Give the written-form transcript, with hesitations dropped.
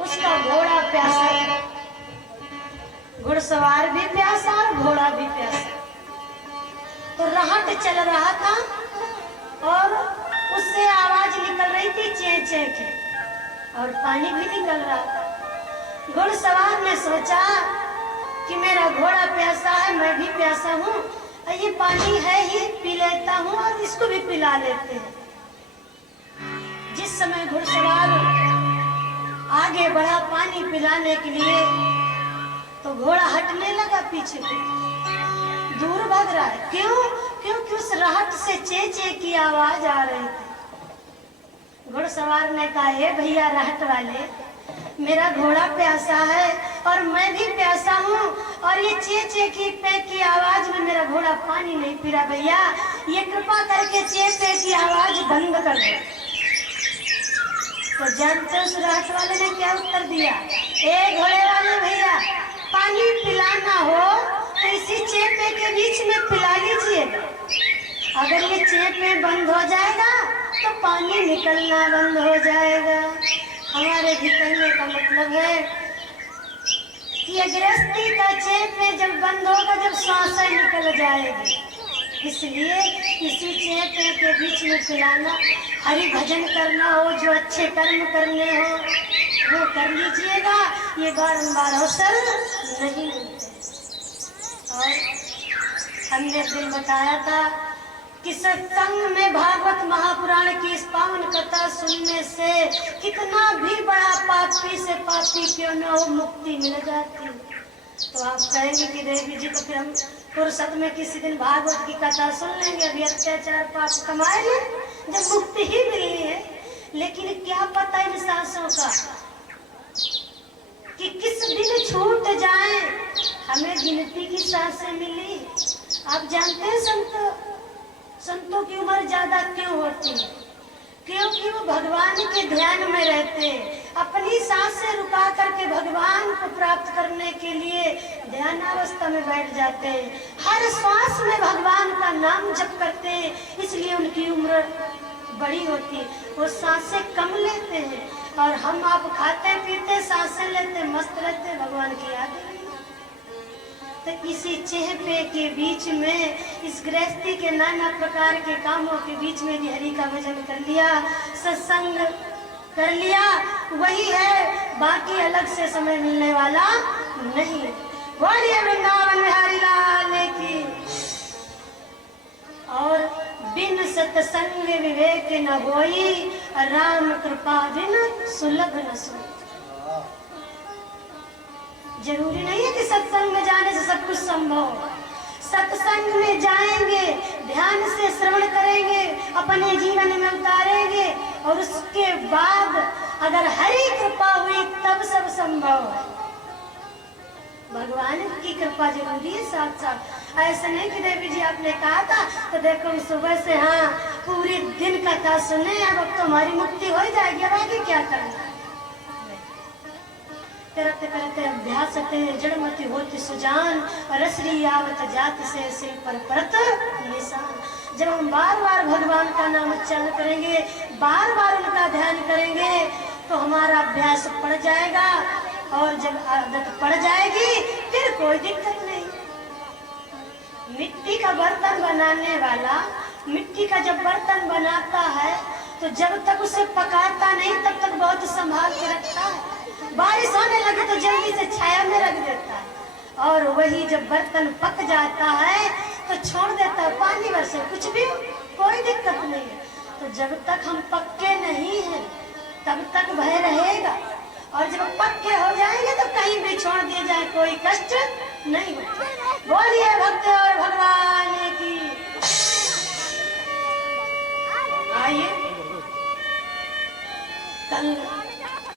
उसका घोड़ा प्यासा था, घुड़सवार भी प्यासा और घोड़ा भी प्यासा। तो रहट चल रहा था और उससे आवाज निकल रही थी चे चे की, और पानी भी निकल रहा था। घुड़सवार ने सोचा कि मेरा घोड़ा प्यासा है, मैं भी प्यासा हूँ, ये पानी है ही, पी लेता हूँ और इसको भी पिला लेते हैं। जिस समय घुड़सवार आगे बढ़ा पानी पिलाने के लिए, तो घोड़ा हटने लगा, पीछे दूर भाग रहा है। क्यों? क्योंकि उस रहट से चे चे की आवाज आ रही थी। घुड़सवार ने कहा, हे भैया रहट वाले, मेरा घोड़ा प्यासा है और मैं भी प्यासा हूँ, और ये चे चे की पे की आवाज में मेरा घोड़ा पानी नहीं पी रहा। भैया ये कृपा करके चे पे की आवाज बंद कर दो। तो जानते उस रहट वाले ने क्या उत्तर दिया? ए घोड़े वाले भैया, पानी पिलाना हो तो इसी चेपे के बीच में पिला लीजिए। अगर ये चेपे बंद हो जाएगा तो पानी निकलना बंद हो जाएगा। हमारे भी कहने का मतलब है कि गृहस्थी का चेपे जब बंद होगा, जब सांसें निकल जाएगी, इसलिए इसी चेपे के बीच में पिलाना। हरि भजन करना हो, जो अच्छे कर्म करने हो वो कर लीजिएगा, ये बारंबार अवसर नहीं मिलते। और हमने दिन बताया था कि सत्संग में भागवत महापुराण की इस पावन कथा सुनने से कितना भी बड़ा पापी से पापी क्यों न हो, मुक्ति मिल जाती। तो आप कहेंगे कि देवी जी, तो फिर हम फुर्सत में किसी दिन भागवत की कथा सुन लेंगे, अभी अत्याचार पाप कमाएंगे जब मुक्ति ही मिलनी है। लेकिन क्या पता इन सांसों का कि किस दिन छूट जाए, हमें गिनती की सांसें मिली। आप जानते हैं संतों की उम्र ज्यादा क्यों होती है? क्योंकि वो भगवान के ध्यान में रहते हैं, अपनी सांसें रुका करके भगवान को प्राप्त करने के लिए ध्यानावस्था में बैठ जाते हैं। हर श्वास में भगवान का नाम जप करते हैं, इसलिए उनकी उम्र बड़ी होती है। वो सांसें कम लेते हैं और हम आप खाते पीते सांसें लेते, मस्त रहते, भगवान की याद नहीं। तो इसी चेहरे के बीच में, इस गृहस्थी के नाना प्रकार के कामों के बीच में भी हरि का भजन कर लिया, सत्संग कर लिया, वही है, बाकी अलग से समय मिलने वाला नहीं। बोलिए वृंदावन बिहारी लाल की। और बिन सत्संग विवेक न होई, राम कृपा बिन सुलभ न सोई। जरूरी नहीं है कि सत्संग में जाने से सब कुछ संभव हो। सत्संग में जाएंगे, ध्यान से श्रवण करेंगे, अपने जीवन में उतारेंगे, और उसके बाद अगर हरि कृपा हुई तब सब संभव है। भगवान की कृपा जरूरी है साथ साथ। ऐसा नहीं कि देवी जी आपने कहा था तो देखो सुबह से हाँ पूरी दिन कथा सुने, अब तो हमारी मुक्ति हो जाएगी, अब आगे क्या करना। करते करते अभ्यास जड़मती होती सुजान, रसरी आवत जात से सिर पर परत निशान। जब हम बार बार भगवान का नाम उच्चारण करेंगे, बार बार उनका ध्यान करेंगे, तो हमारा अभ्यास पड़ जाएगा, और जब आदत पड़ जाएगी फिर कोई दिक्कत नहीं। मिट्टी का बर्तन बनाने वाला मिट्टी का जब बर्तन बनाता है तो जब तक उसे पकाता नहीं तब तक बहुत संभाल के रखता है। बारिश होने लगे तो जल्दी से छाया में रख देता है, और वही जब बर्तन पक जाता है तो छोड़ देता है पानी बरसे, कुछ भी कोई दिक्कत नहीं है। तो जब तक हम पक्के नहीं हैं तब तक भय रहेगा, और जब पक्के हो जाएंगे तो कहीं भी छोड़ दिए जाए कोई कष्ट नहीं होता। बोलिए भक्त और भगवान।